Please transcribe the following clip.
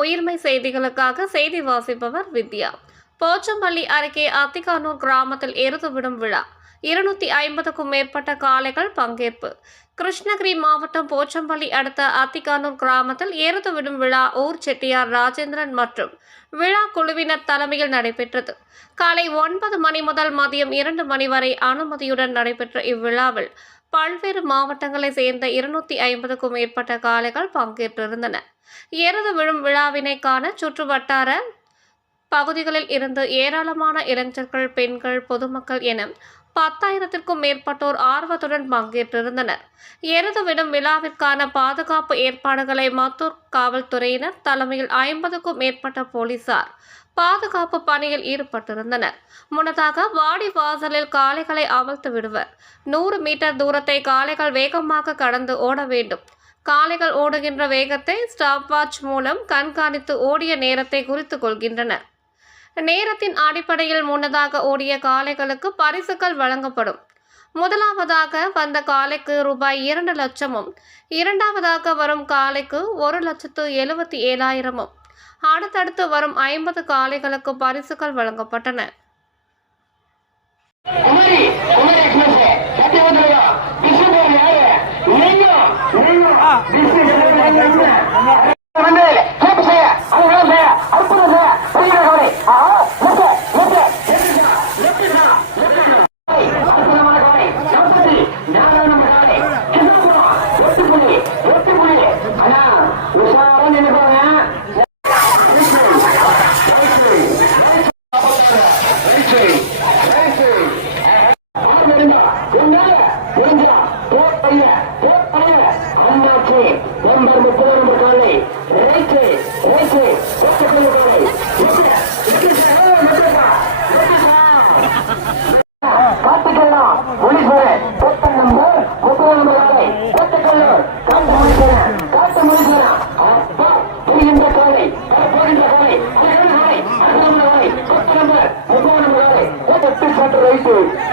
உயிர்மை செய்திகளுக்காக செய்தி வாசிப்பவர் வித்யா. போச்சம்பள்ளி அருகே அத்திக்கானூர் கிராமத்தில் எருது விடும் விழா. 250க்கும் மேற்பட்ட காளைகள் பங்கேற்பு. கிருஷ்ணகிரி மாவட்டம் போச்சம்பள்ளி அடுத்த அத்திக்கானூர் கிராமத்தில் எருது விடும் விழா ஊர் செட்டியார் ராஜேந்திரன் மற்றும் விழா குழுவினர் தலைமையில் நடைபெற்றது. காலை 9 மணி முதல் மதியம் 2 மணி வரை அனுமதியுடன் நடைபெற்ற இவ்விழாவில் பல்வேறு மாவட்டங்களைச் சேர்ந்த 250க்கும் மேற்பட்ட காளைகள் பங்கேற்றிருந்தன. எருது விடும் விழாவினை காண சுற்று வட்டார பகுதிகளில் இருந்து ஏராளமான இளைஞர்கள், பெண்கள், பொதுமக்கள் என 10,000க்கும் மேற்பட்டோர் ஆர்வத்துடன் பங்கேற்றிருந்தனர். எருது விடும் விழாவிற்கான பாதுகாப்பு ஏற்பாடுகளை மத்தூர் காவல்துறையினர் தலைமையில் 50க்கும் மேற்பட்ட போலீசார் பாதுகாப்பு பணியில் ஈடுபட்டிருந்தனர். முன்னதாக வாடி வாசலில் காளைகளை அவிழ்த்து விடுவர். 100 மீட்டர் தூரத்தை காளைகள் வேகமாக கடந்து ஓட வேண்டும். காளைகள் ஓடுகின்ற வேகத்தை ஸ்டாப் வாட்ச் மூலம் கண்காணித்து ஓடிய நேரத்தை குறித்துக் கொள்கின்றனர். நேரத்தின் அடிப்படையில் முன்னதாக ஓடிய காளைகளுக்கு பரிசுகள் வழங்கப்படும். முதலாவதாக வந்த காளைக்கு ரூபாய் 2 லட்சமும், இரண்டாவதாக வரும் காளைக்கு 1,77,000 அடுத்தடுத்து வரும் 50 காளைகளுக்கு பரிசுகள் வழங்கப்பட்டன. Right.